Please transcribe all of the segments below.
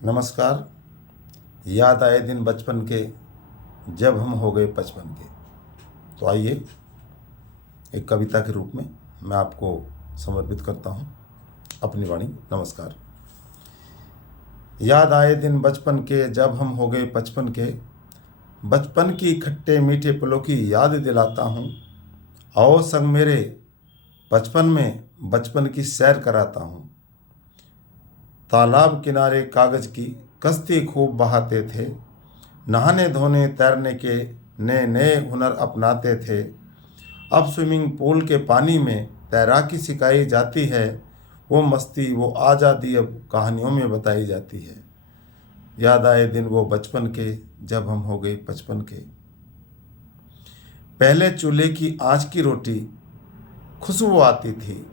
नमस्कार। याद आए दिन बचपन के, जब हम हो गए बचपन के। तो आइए एक कविता के रूप में मैं आपको समर्पित करता हूँ अपनी वाणी। नमस्कार। याद आए दिन बचपन के, जब हम हो गए बचपन के। बचपन की खट्टे मीठे पलों की याद दिलाता हूँ। आओ संग मेरे, बचपन में बचपन की सैर कराता हूँ। तालाब किनारे कागज की कश्ती खूब बहाते थे। नहाने धोने तैरने के नए नए हुनर अपनाते थे। अब स्विमिंग पूल के पानी में तैराकी सिखाई जाती है। वो मस्ती वो आज़ादी अब कहानियों में बताई जाती है। याद आए दिन वो बचपन के, जब हम हो गए बचपन के। पहले चूल्हे की आँच की रोटी खुशबू आती थी।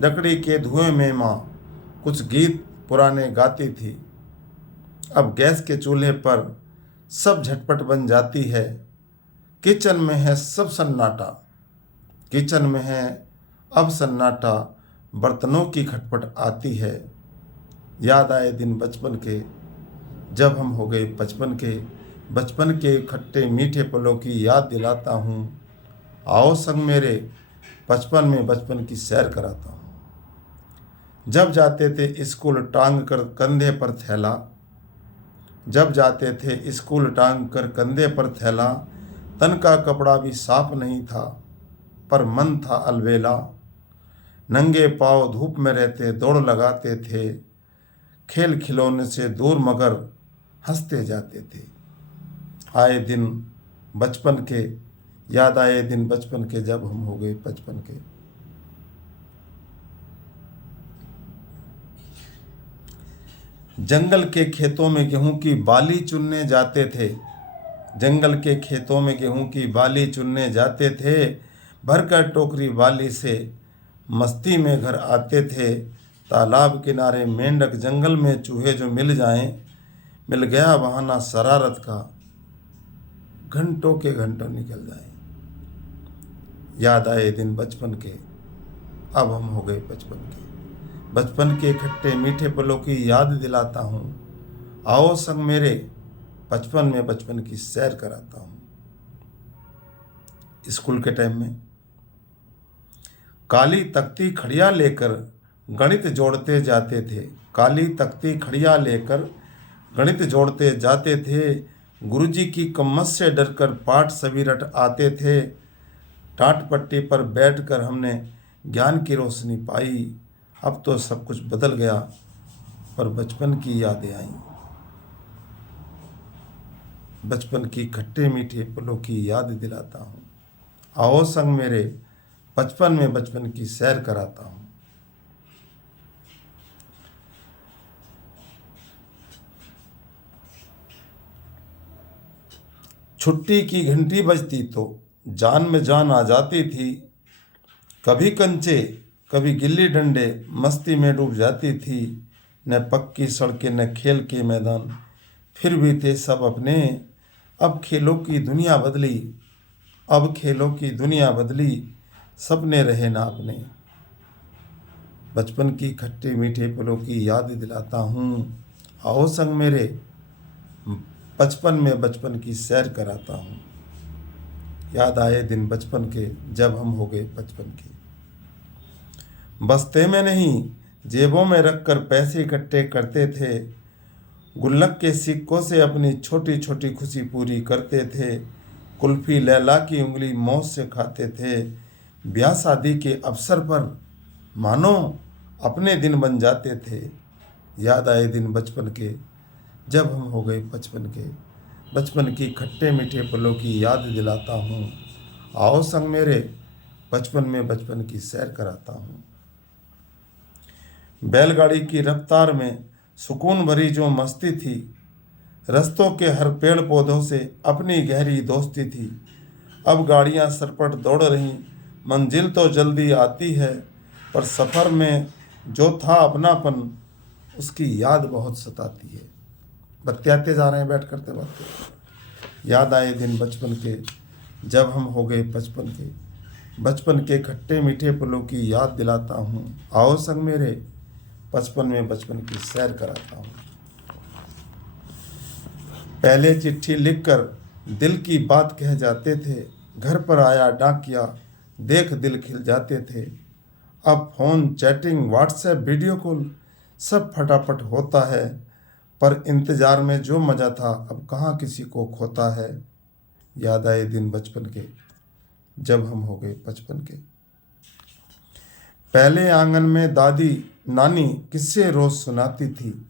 लकड़ी के धुएं में माँ कुछ गीत पुराने गाती थी। अब गैस के चूल्हे पर सब झटपट बन जाती है। किचन में है सब सन्नाटा, किचन में है अब सन्नाटा। बर्तनों की खटपट आती है। याद आए दिन बचपन के, जब हम हो गए बचपन के। बचपन के खट्टे मीठे पलों की याद दिलाता हूँ। आओ संग मेरे, बचपन में बचपन की सैर कराता हूँ। जब जाते थे स्कूल टांग कर कंधे पर थैला, जब जाते थे स्कूल टांग कर कंधे पर थैला। तन का कपड़ा भी साफ नहीं था, पर मन था अलबेला। नंगे पाँव धूप में रहते दौड़ लगाते थे। खेल खिलौने से दूर मगर हंसते जाते थे। आए दिन बचपन के, याद आए दिन बचपन के, जब हम हो गए बचपन के। जंगल के खेतों में गेहूं की बाली चुनने जाते थे। जंगल के खेतों में गेहूं की बाली चुनने जाते थे। भरकर टोकरी बाली से मस्ती में घर आते थे। तालाब किनारे मेंढक, जंगल में चूहे जो मिल जाएं। मिल गया बहाना शरारत का, घंटों के घंटों निकल जाएं। याद आए दिन बचपन के, अब हम हो गए बचपन के। बचपन के खट्टे मीठे पलों की याद दिलाता हूँ। आओ संग मेरे, बचपन में बचपन की सैर कराता हूँ। स्कूल के टाइम में काली तख्ती खड़िया लेकर गणित जोड़ते जाते थे। काली तख्ती खड़िया लेकर गणित जोड़ते जाते थे। गुरुजी की कम्मत से डरकर पाठ सभी रट आते थे। टाट पट्टी पर बैठकर हमने ज्ञान की रोशनी पाई। अब तो सब कुछ बदल गया, पर बचपन की यादें आई। बचपन की खट्टे मीठे पलों की याद दिलाता हूँ। आओ संग मेरे, बचपन में बचपन की सैर कराता हूँ। छुट्टी की घंटी बजती तो जान में जान आ जाती थी। कभी कंचे कभी गिल्ली डंडे मस्ती में डूब जाती थी। न पक्की सड़कें न खेल के मैदान, फिर भी थे सब अपने। अब खेलों की दुनिया बदली, अब खेलों की दुनिया बदली। सपने रहे ना अपने। बचपन की खट्टे मीठे पलों की याद दिलाता हूँ। आओ संग मेरे, बचपन में बचपन की सैर कराता हूँ। याद आए दिन बचपन के, जब हम हो गए बचपन के। बस्ते में नहीं, जेबों में रखकर पैसे इकट्ठे करते थे। गुल्लक के सिक्कों से अपनी छोटी छोटी खुशी पूरी करते थे। कुल्फी लैला की उंगली मौज से खाते थे। ब्याह शादी के अवसर पर मानो अपने दिन बन जाते थे। याद आए दिन बचपन के, जब हम हो गए बचपन के। बचपन की खट्टे मीठे पलों की याद दिलाता हूँ। आओ संग मेरे, बचपन में बचपन की सैर कराता हूँ। बैलगाड़ी की रफ्तार में सुकून भरी जो मस्ती थी। रस्तों के हर पेड़ पौधों से अपनी गहरी दोस्ती थी। अब गाड़ियां सरपट दौड़ रहीं, मंजिल तो जल्दी आती है, पर सफ़र में जो था अपनापन, उसकी याद बहुत सताती है। बतियाते जा रहे हैं बैठ करते वक्त। याद आए दिन बचपन के, जब हम हो गए बचपन के। बचपन के खट्टे मीठे पलों की याद दिलाता हूँ। आओ संग मेरे, बचपन में बचपन की सैर कराता हूँ। पहले चिट्ठी लिखकर दिल की बात कह जाते थे, घर पर आया डाकिया देख दिल खिल जाते थे। अब phone, chatting, WhatsApp, video call सब फटाफट होता है, पर इंतज़ार में जो मज़ा था अब कहाँ किसी को खोता है। याद आए दिन बचपन के, जब हम हो गए बचपन के। पहले आंगन में दादी नानी किस्से रोज़ सुनाती थी,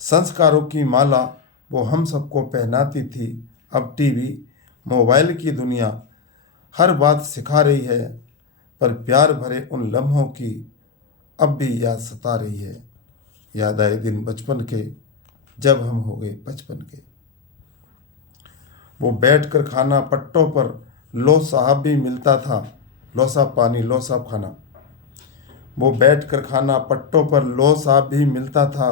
संस्कारों की माला वो हम सबको पहनाती थी। अब टीवी, मोबाइल की दुनिया हर बात सिखा रही है, पर प्यार भरे उन लम्हों की अब भी याद सता रही है। याद आए दिन बचपन के, जब हम हो गए बचपन के। वो बैठकर खाना पट्टों पर लो साहब भी मिलता था, लो साहब पानी, लो साहब खाना। वो बैठकर खाना पट्टों पर लो साहब भी मिलता था,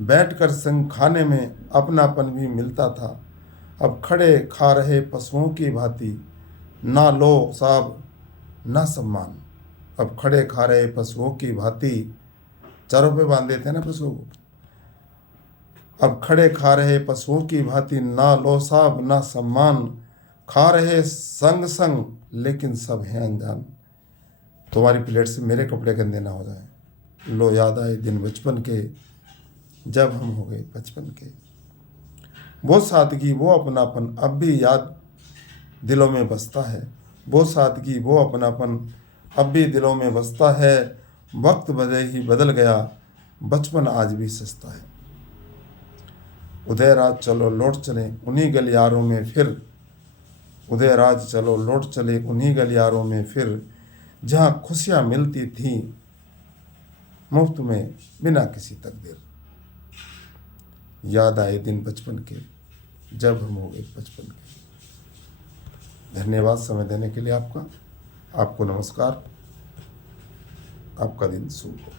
बैठकर संग खाने में अपनापन भी मिलता था। अब खड़े खा रहे पशुओं की भांति, ना लो साहब ना सम्मान। अब खड़े खा रहे पशुओं की भांति, चारों पे बांध देते हैं ना पशुओं को। अब खड़े खा रहे पशुओं की भांति, ना लो साहब ना सम्मान। खा रहे संग संग लेकिन सब हैं अनजान। तुम्हारी प्लेट से मेरे कपड़े गंदे ना हो जाए। लो याद आए दिन बचपन के, जब हम हो गए बचपन के। वो सादगी वो अपनापन अब भी याद दिलों में बसता है। वो सादगी वो अपनापन अब भी दिलों में बसता है। वक्त बदले ही बदल गया, बचपन आज भी सस्ता है। उदय राज चलो लौट चले उन्हीं गलियारों में फिर, उदय राज चलो लौट चले उन्हीं गलियारों में फिर, जहाँ खुशियाँ मिलती थीं मुफ्त में बिना किसी तकदीर। याद आए दिन बचपन के, जब हम हो गए बचपन के। धन्यवाद समय देने के लिए आपका। आपको नमस्कार। आपका दिन शुभ हो।